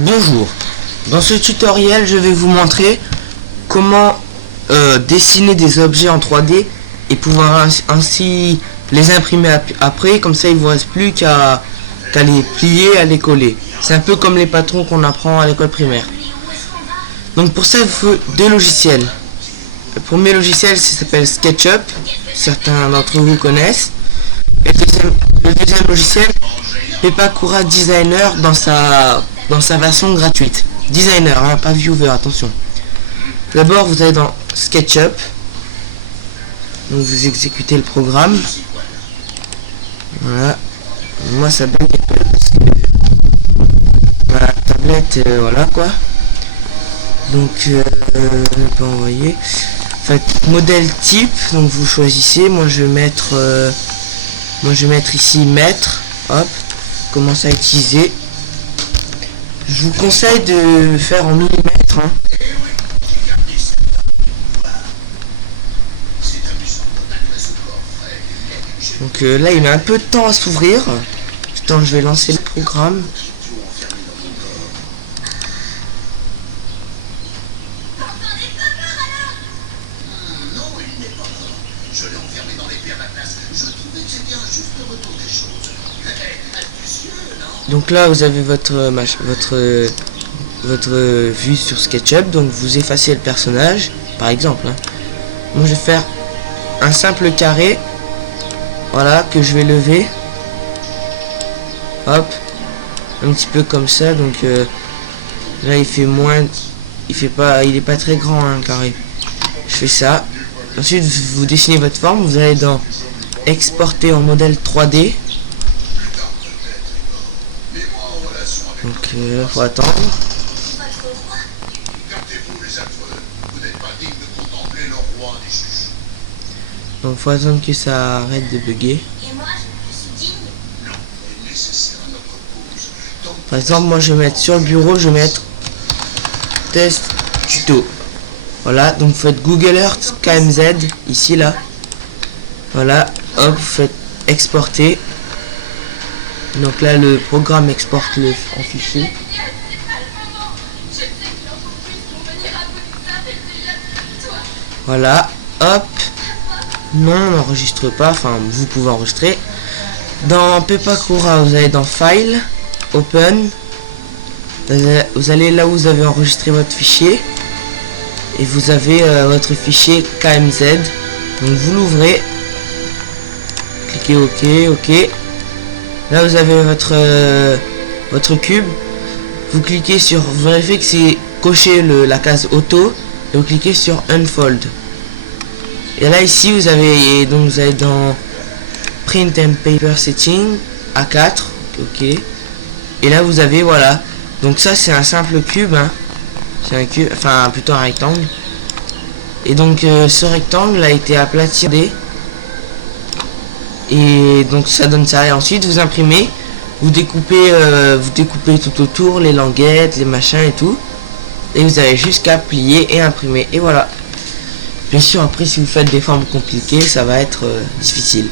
Bonjour, dans ce tutoriel je vais vous montrer comment dessiner des objets en 3D et pouvoir ainsi les imprimer après, comme ça il vous reste plus qu'à les plier, à les coller. C'est un peu comme les patrons qu'on apprend à l'école primaire. Donc pour ça il faut deux logiciels. Le premier logiciel s'appelle SketchUp, certains d'entre vous connaissent. Et le deuxième logiciel, Pepakura Designer dans sa version gratuite. Designer, hein, pas Viewer, attention. D'abord, vous allez dans SketchUp. Donc vous exécutez le programme. Voilà. Moi ça bug un peu parce que ma tablette, voilà quoi. Donc ne pas envoyer. Fait, modèle type, donc vous choisissez. Moi je vais mettre ici mètre. Hop. Commence à utiliser. Je vous conseille de faire en millimètres. Hein. Donc là il met un peu de temps à s'ouvrir. Attends, je vais lancer le programme. Donc là vous avez votre vue sur SketchUp, donc vous effacez le personnage par exemple. Hein. Moi je vais faire un simple carré, voilà, que je vais lever, hop, un petit peu comme ça. Donc là il fait moins, il est pas très grand un carré. Je fais ça. Ensuite vous dessinez votre forme, vous allez dans exporter en modèle 3D. Donc faut attendre. Donc faut attendre que ça arrête de bugger. Par exemple, moi je vais mettre sur le bureau, je vais mettre test tuto. Voilà, donc vous faites Google Earth KMZ ici là. Voilà, hop, vous faites exporter. Donc là le programme exporte en fichier. Voilà, hop. Non, on n'enregistre pas, enfin vous pouvez enregistrer. Dans Pepakura, vous allez dans File, Open. Vous allez là où vous avez enregistré votre fichier. Et vous avez votre fichier KMZ. Donc vous l'ouvrez. Cliquez OK, OK. Là vous avez votre cube. Vous cliquez sur, vous vérifiez que c'est coché la case auto. Et vous cliquez sur Unfold. Et là ici vous allez dans Print and Paper Setting A4, OK. Et là vous avez, voilà. Donc ça c'est un simple cube, hein. C'est un cube, enfin plutôt un rectangle. Et donc ce rectangle a été aplati. Et donc ça donne ça. Et ensuite vous imprimez, vous découpez tout autour, les languettes, les machins et tout. Et vous avez juste qu'à plier et imprimer. Et voilà. Bien sûr, après si vous faites des formes compliquées, ça va être difficile.